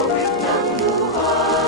Awit ng luha.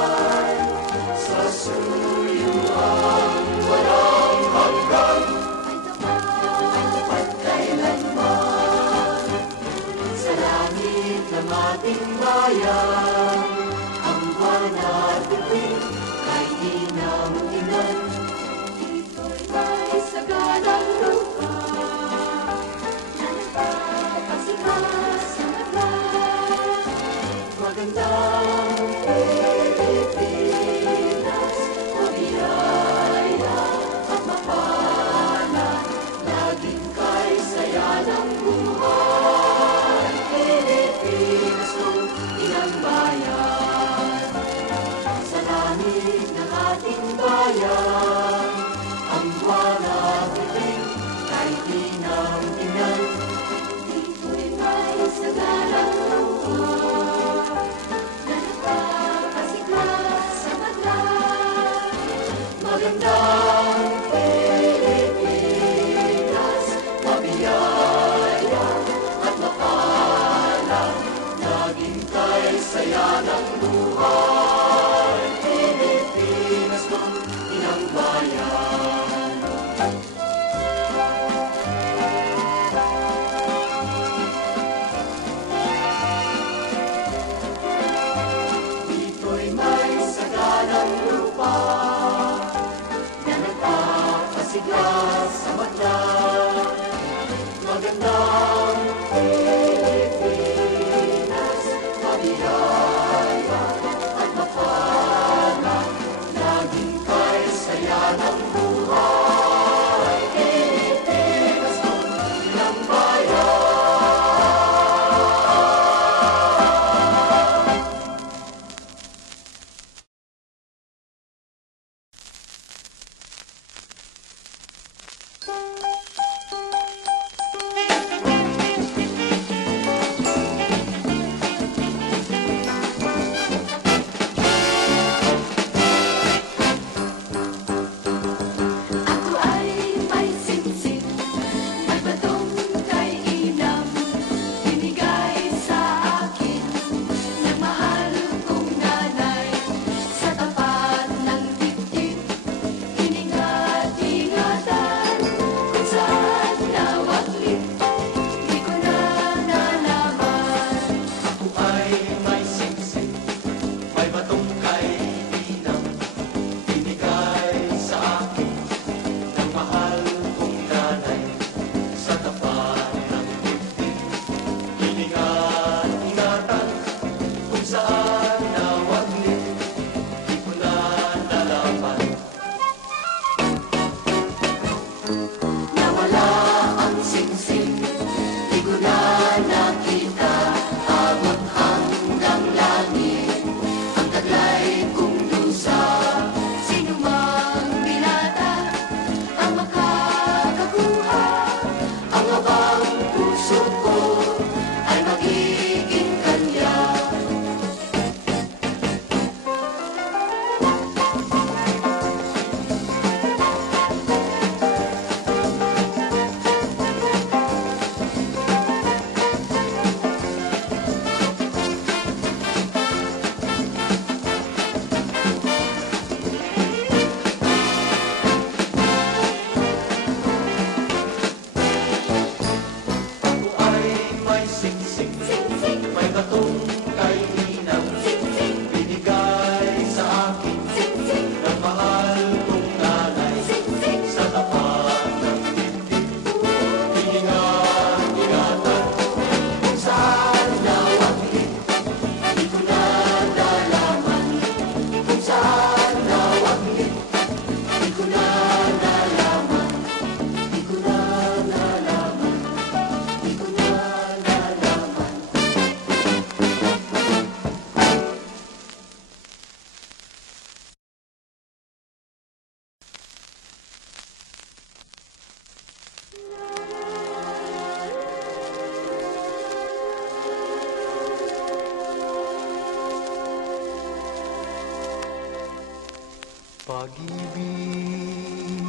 Pag-ibig,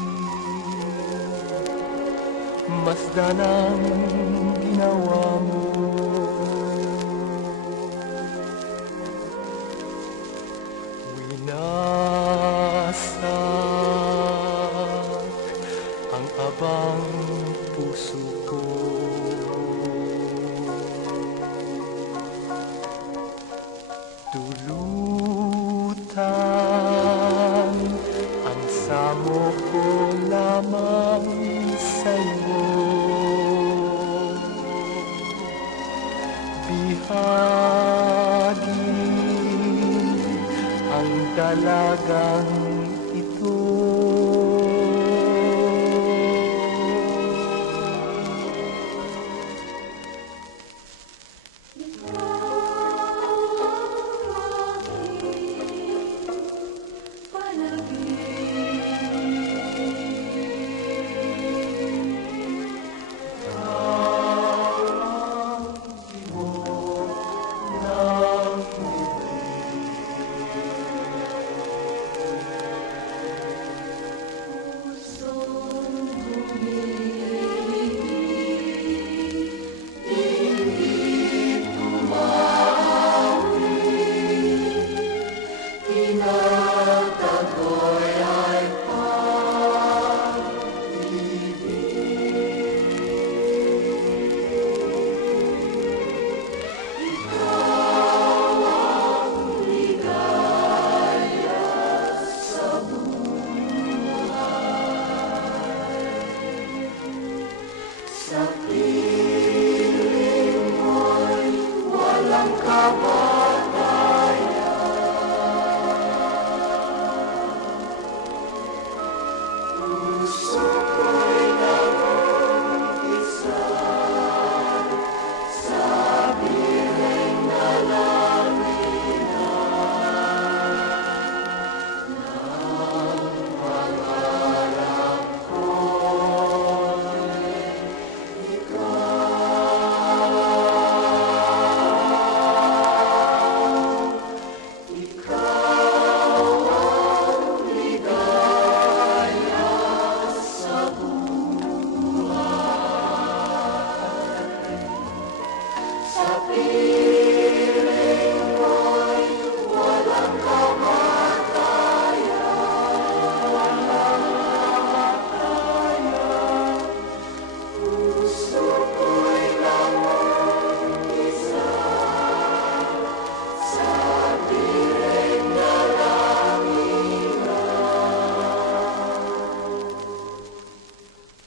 masdan ang ginawa mo. Winasak ang abang puso ko. Dulutan ang samo ko lamang sa'yo. Bihagi ang dalagang ito.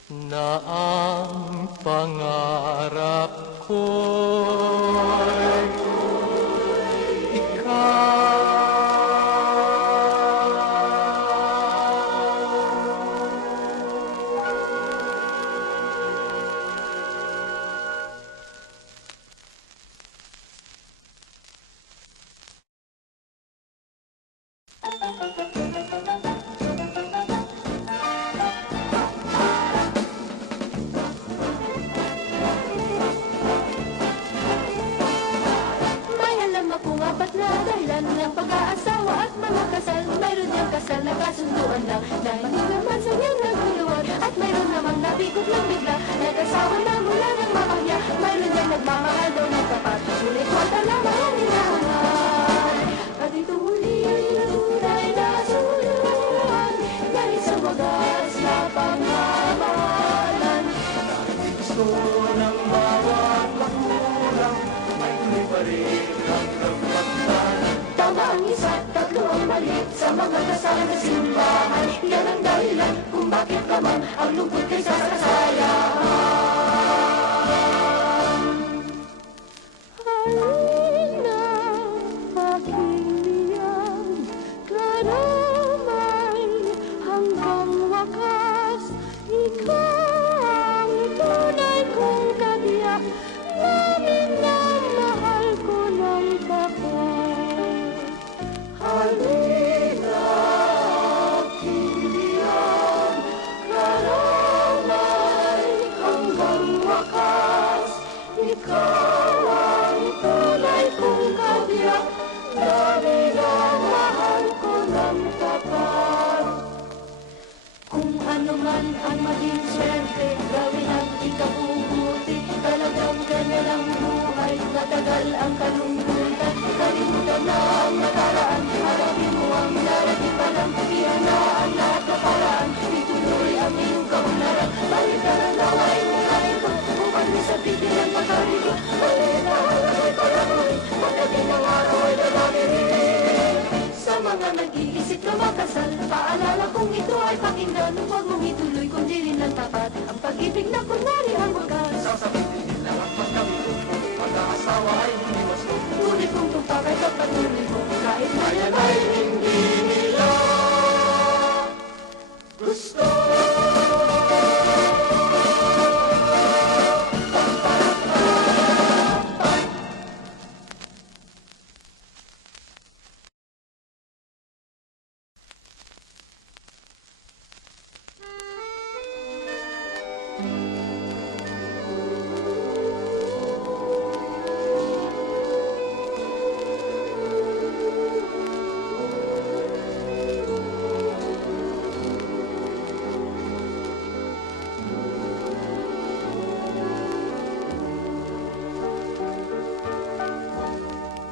Na ang pangarap ko'y ikaw. Ng pag-aasawa at mga kasal, mayroon niyang kasal na kasunduan lang na hindi naman sa niyang naguluhan. At mayroon namang nabikot lang bigla, nag-asawa na mula ng mamahya. Mayroon niyang nagmamahal daw ng tapat, sulit kwarta lamang ang hinahangal. At ito muli ang tunay na suluhan, dahil sa wagas na pangamahalan. Dahil gusto ng bawat magulang ay tuloy pa rin ang kapagtan. Tama ang isa't tatlo ang mali sa mga kasal na simbahan. Yan ang dahilan kung bakit lamang ang lungkot kaysa sa kasayahan. Halina, pag-ibig, karamay, hanggang wakas. Ikaw ang tunay kong katiyak, namin na mahal ko ng tapat. Halina, pag-ibig, karamay, man ang maging swerte, gawin ang ikabubuti. Talagang ganyan ang buhay, matagal ang kalungkutan. Kalimutan na ang nakaraan, harapin mo ang darating pa lang. Ihanaan lahat na paraan, ituloy ang iyong kaunlaran. Balik ka ng laway, unahin ko, upang di sa pigil ang makarili. Balik na alam ay palamuhin, pagdating ng araw ay dadamihin. Sa mga nag-iisip na makasal, paalala kung ito ay pakinggan. Huwag mong ituloy kung di rin lang tapat ang pag-ibig na kunwari ang wakas. Sasabihin lang ang pagkabito, mag-aasawa ay hindi wasto. Tuloy kong tumpakay sa patuloy mo, kahit na yan ay Hindi nila gusto.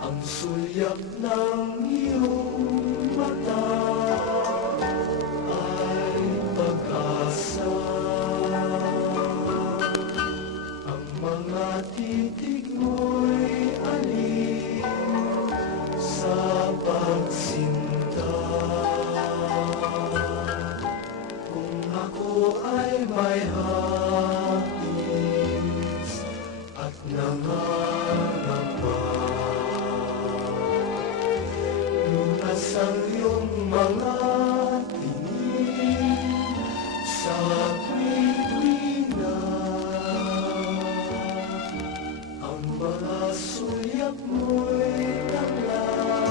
Ang sulyap ng iyong mata ay pag-asa. Ang mga titig mo'y alin sa pagsinta. Kung ako ay may hapis at nanganapa, lunas ang iyong mga tingin sa tuwina. Ang mga sulyap mo'y tanglaw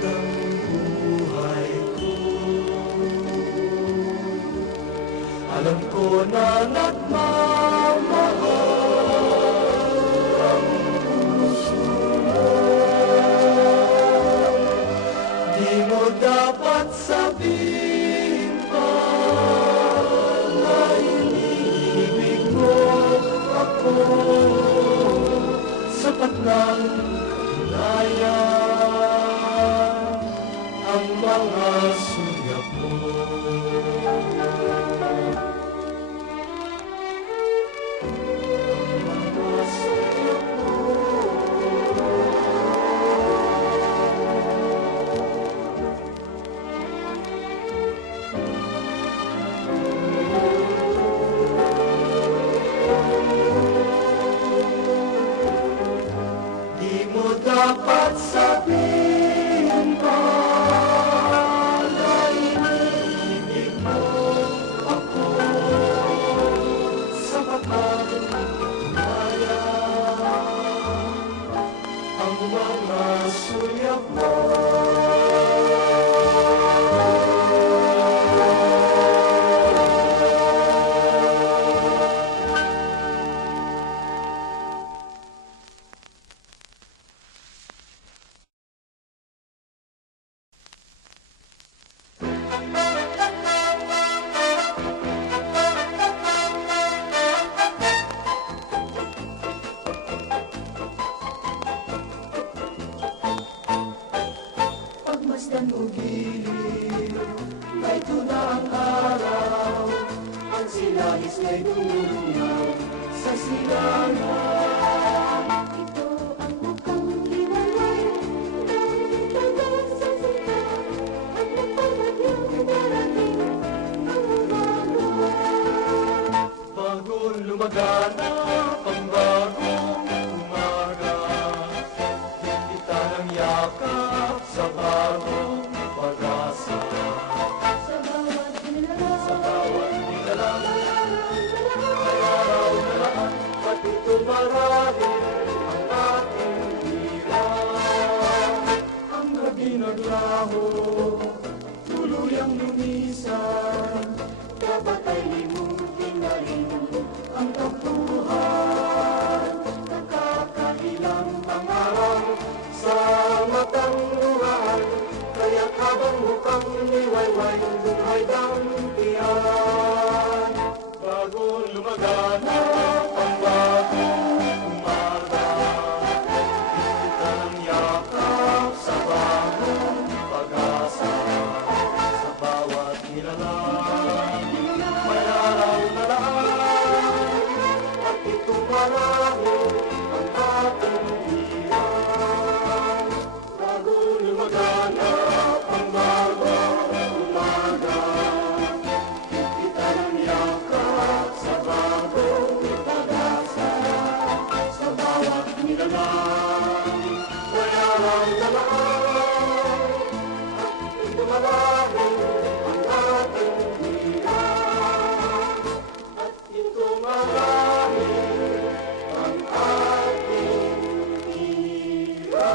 ng buhay ko. Alam ko na nagmamahal ang puso mo. Di mo dapat sabihin pa na iniibig mo ako. Sapat ng hinaya ang mga sulyap mo. Ang mga sulyap mo. Di mo dapat sabihin pa na iniibig mo ako. Sapat ang hinaya ang mga sulyap mo. Pagmasdan mo giliw, may tuna ang araw. Ang silahis nga'y dumulungaw sa silangan. ito ang mukhang liwanag ng tagas sa sita. At napapagyang darating ang umaga. Bagong lumaganap ang bagong umaga. Kita ng yakap sa bagong pag-asa. Sa bawat nilalang, Sa bawat nilalang, may araw na laan, pati tumarahil ang ating hirap. Ang gabi naglaho, tuluyang lumisan, dapat ay limutin na rin ang tampuhan. Nakakailang pangarap sa matang luhaan, kaya't habang mukhang liwayway, buhay dampihan. Hinahanap ang bagong umaga. Kita ng yakap sa bagong pag-asa. Sa bawat nilalang, wala ang laman. At ito marami ang ating hirap. At ito marami ang ating hirap.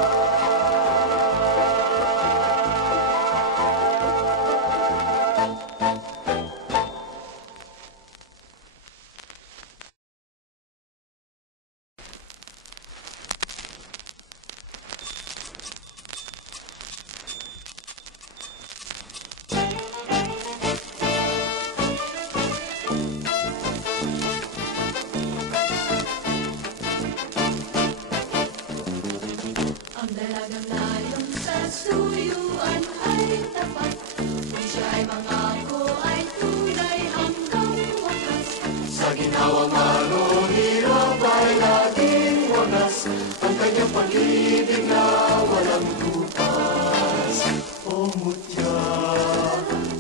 Ang dalagang nayon sa suyuan ay tapat. Kung siya ay mangako ay tunay hanggang wakas. Sa ginawa man o hirap ay laging wagas. Ang kanyang pag-ibig na walang bukas. O mutya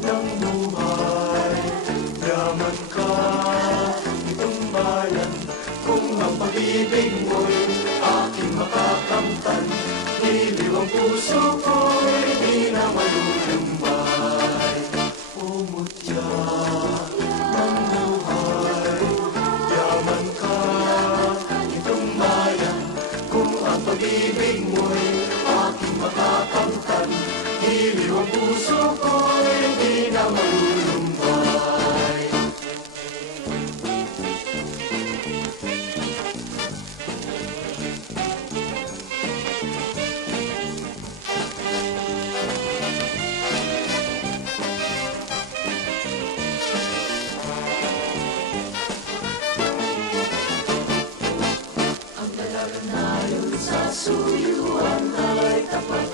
ng buhay, yaman ka itong bayan. Kung ang pag-ibig mo'y aking makakamtan, hiliw ang puso ko'y di na malulumbay. O mutya ng buhay, yaman ka itong bayan. Kung ang pag-ibig mo'y aking makakamtan, hiliw ang puso ko'y di na malulumbay. Ang dalagang nayon sa suyuan ay tapat.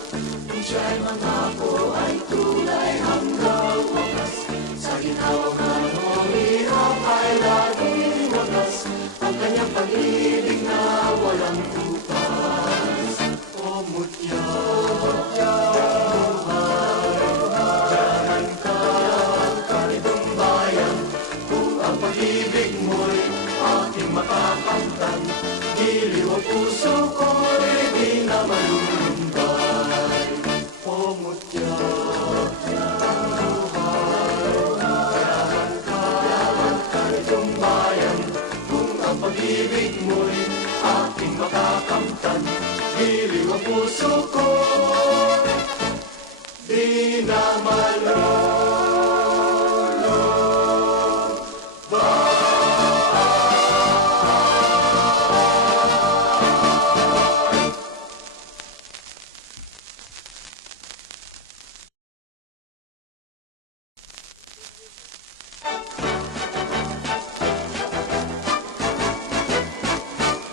Kung siya ay mangako ay tunay hanggang wakas. Sa ginawa man o hirap ay laging wagas. Ang kanyang pag-ibig na walang tupas. O mutya ng buhay, yaman ka itong bayan. Kung ang pag-ibig mo'y aking makakamtan, hiliw ang puso ko'y di na malulumbay. O mutya ng buhay, yaman ka itong bayan. Kung ang pag-ibig mo'y aking makakamtan, hiliw ang puso ko'y di na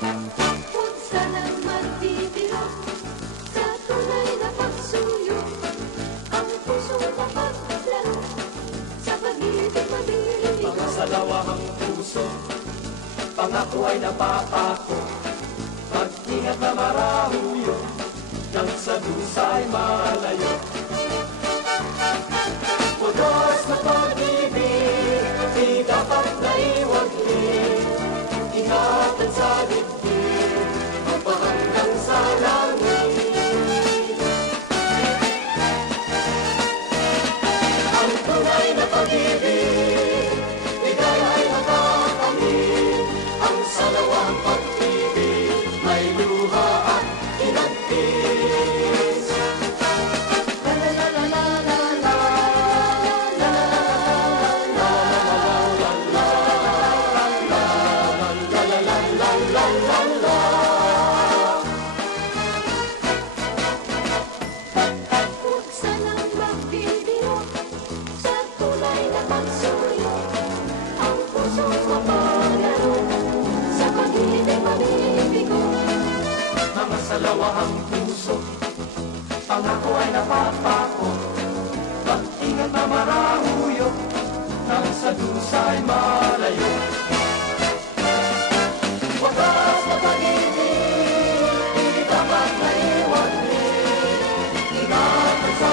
Huwag sanang magbibiro sa tunay na pagsuyo. Ang pusong napaglaro sa pag-ibig mabibig. mga salawahang puso, pangako ay napapako. Mag-ingat na marahuyo, nang sa dusay malayo. Putos na pag-ibig, di dapat naiwagin. Ingatan sa dibdib, magpahanggang sa langit. Ang tunay na pag-ibig, ligaya ay nakakamit. Ang salawang pag-ibig, may luha at inagpis. La la la la la la la, la la la la la la la. Huwag sanang magbibiro sa tunay na pagsuyo. Ang pusong mapaglaro sa pag-ibig mabibigo. Mga salawahang puso, pangako ay napapako. Mag-ingat na marahuyo, nang sa dusay malayo. Wagas na pag-ibig, di dapat naiwagin. Ingatan sa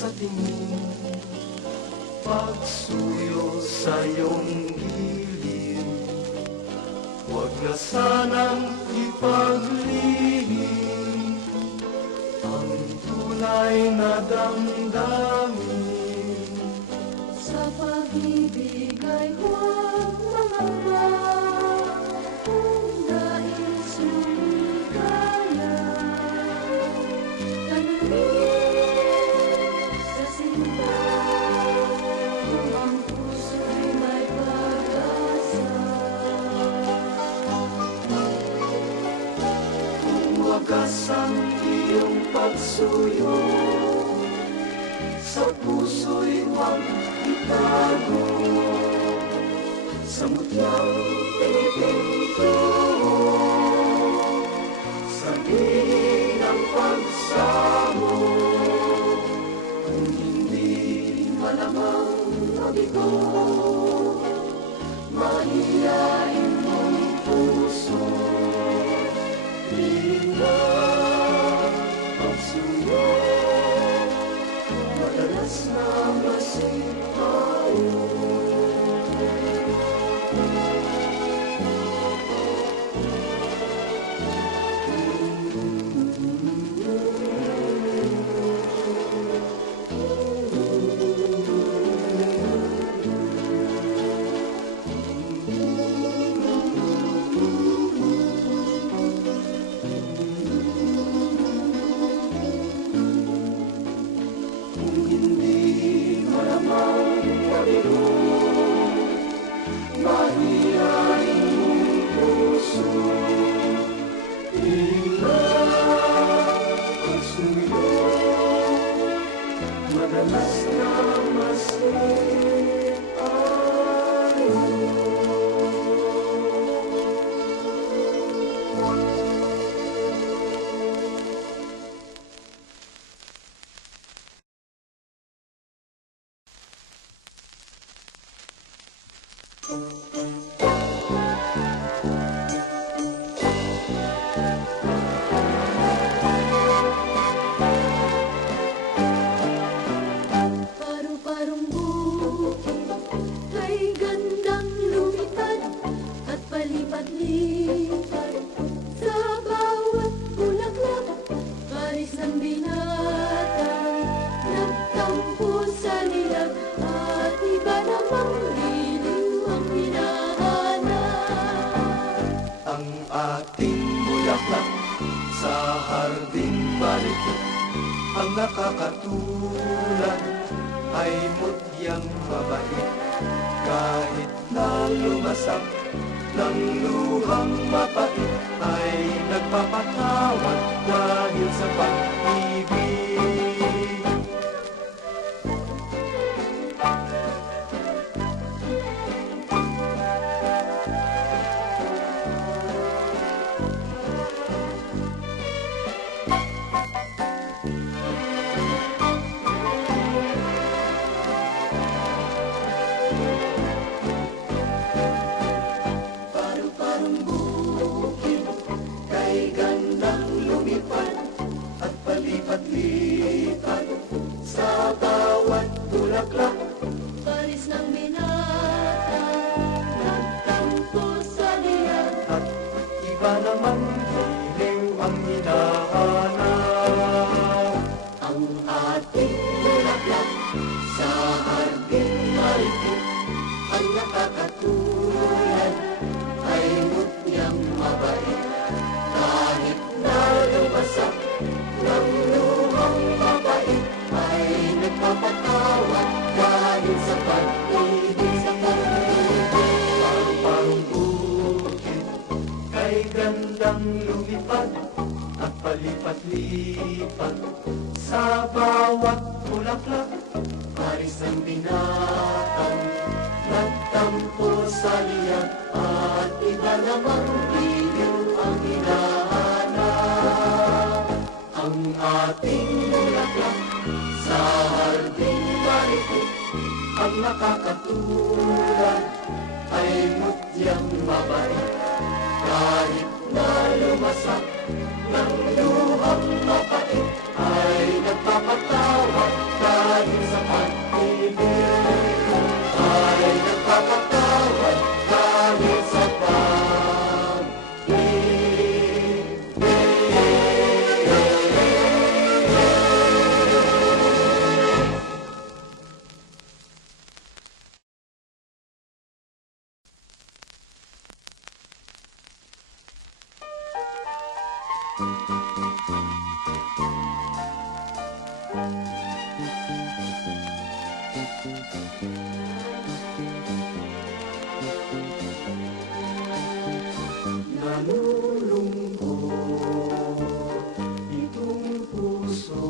sa tingin, pagsuyo sa iyong gilid. Huwag na sanang ipaglihim ang tunay na damdamin. Sa pag-ibig ay huwag mangamba, kung nais mong ligaya. Tanungin sa sinta, kung ang puso'y may pag-asa. Kung wagas ang iyong pagsuyo, sa puso'y huwag itago. Sa mutyang pinipinto, sabihin ang pagsamo. Kung hindi malamang mabigo, mahiyain mong puso. Piling na pagsuyo, madalas na masing tayo. Kung hindi malamang mabigo, mahiyain mong puso. Ilang pagsuyo, madalas na masing tayo. Paru-parong bukid ay gandang lumipad at palipat-lipat sa bawat bulaklak. Paris ng binatang nagtampo sa lilag at iba namang giliw ang hinahanap. Ang ating bulaklak sa harding malikot, ang nakakatulad ay mutyang mabait. Kahit na lumasak ng luhang mapait, ay nagpapatawad dahil sa pag-ibig. Paru-parong bukid kay gandang lumipad at palipat-lipat sa bawat bulaklak. Paris ng binatang nagtampo sa lilag At iba namang giliw ang hinahanap. ang ating bulaklak Sa harding malikot, ang nakakatulad ay mutyang mabait. Kahit na lumasak ng luhang mapait, ay nagpapatawad dahil sa pag-ibig. Paru-parong bukid kay gandang lumipad at palipat-lipat sa bawat bulaklak. Paris ng binatang nagtampo sa liyak at iba namang giliw ang hinahanap. Ang ating bulaklak sa harding malikot, ang nakakatulad ay mutyang mabait. Kahit na lumasak ng luhang mapait, ay nagpapatawad dahil sa pag-ibig ay nagpapatawad dahil sa nalulungkot itong puso,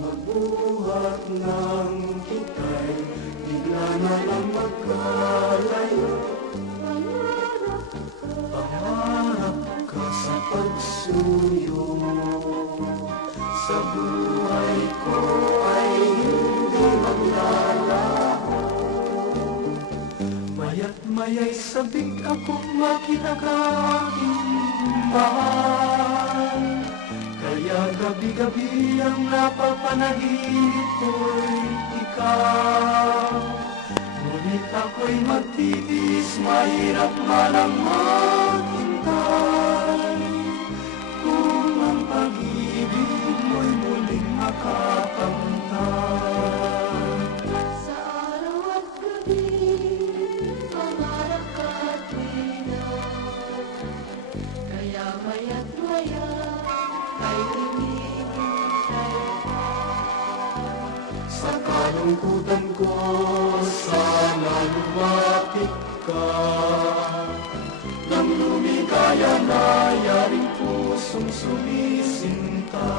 magbuhat ng kita'y bigla na lang magkalayo. Pangarap ka sa pagsuyo, sa buhay ko ay hindi maglalaho. Maya't maya'y sabik akong makita ka aking mahal. Kaya gabi-gabi ang napapanaginip ko'y ikaw. Ngunit ako'y magtitiis, mahirap man ang maghintay. Kung ang pag-ibig mo'y muling makakamtan. Sa araw at gabi, pangarap ka at tuwina. Kaya maya't maya, ay hinihintay ka. Sa kalungkutan ko, sana lumapit ka. Nang lumigaya na yaring pusong sumisinta.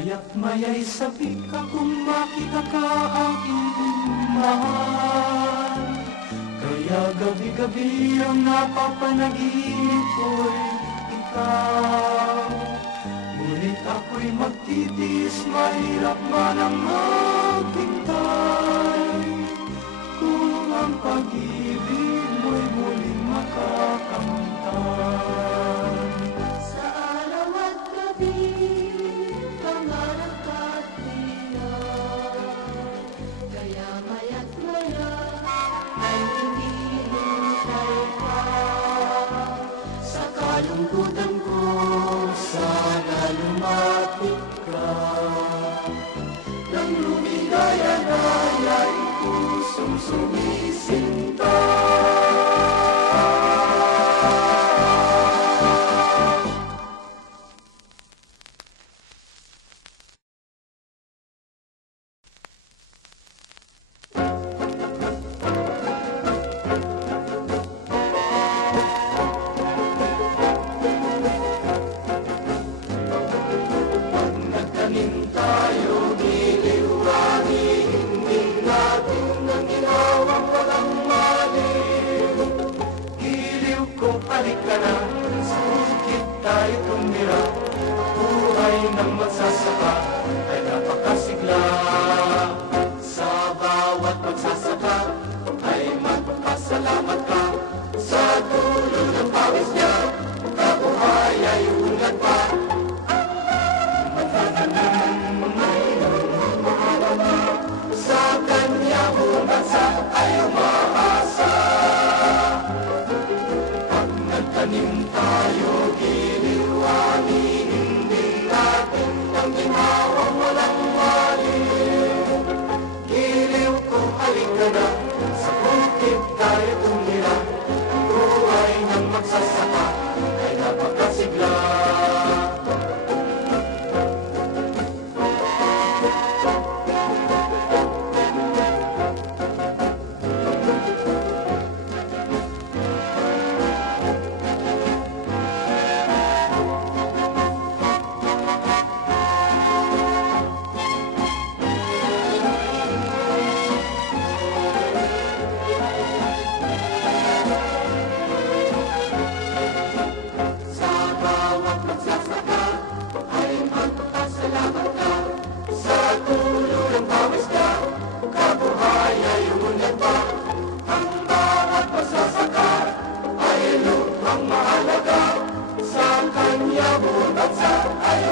Maya't maya'y sabik akong makita ka aking mahal. Kaya gabi-gabi ang napapanaginip ko'y ikaw. Ngunit ako'y magtitiis, mahirap man ang maghintay. Kung ang pag-ibig mo'y muling makakamtan. Sa araw at gabi, pangarap ka at tuwina. Kaya maya't maya, ay hinihintay ka. Sa kalungkutan ko, sana lumapit ka. Nang lumigaya na yaring pusong sumisinta. Nagtanim tayo, niliwani, hindi natin ang ginawang walang maliw. Giliw ko, halik ka na, sa bukid tayo tumira. Buhay ng magsasaka ay napakasigla. Sa bawat magsasaka ay magpapasalamat ka. Sa dulo ng pawis niya, kabuhay ay unlad pa. Sa kanya bumansa ay umaasa. Pag nagtanim tayo, giliwani, hindi natin ang ginawang walang maliw. Giliw ko, halik ka na, sa bukid tayo tumira. Ang buhay ng magsasaka ay napakasigla.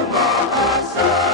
umaasa.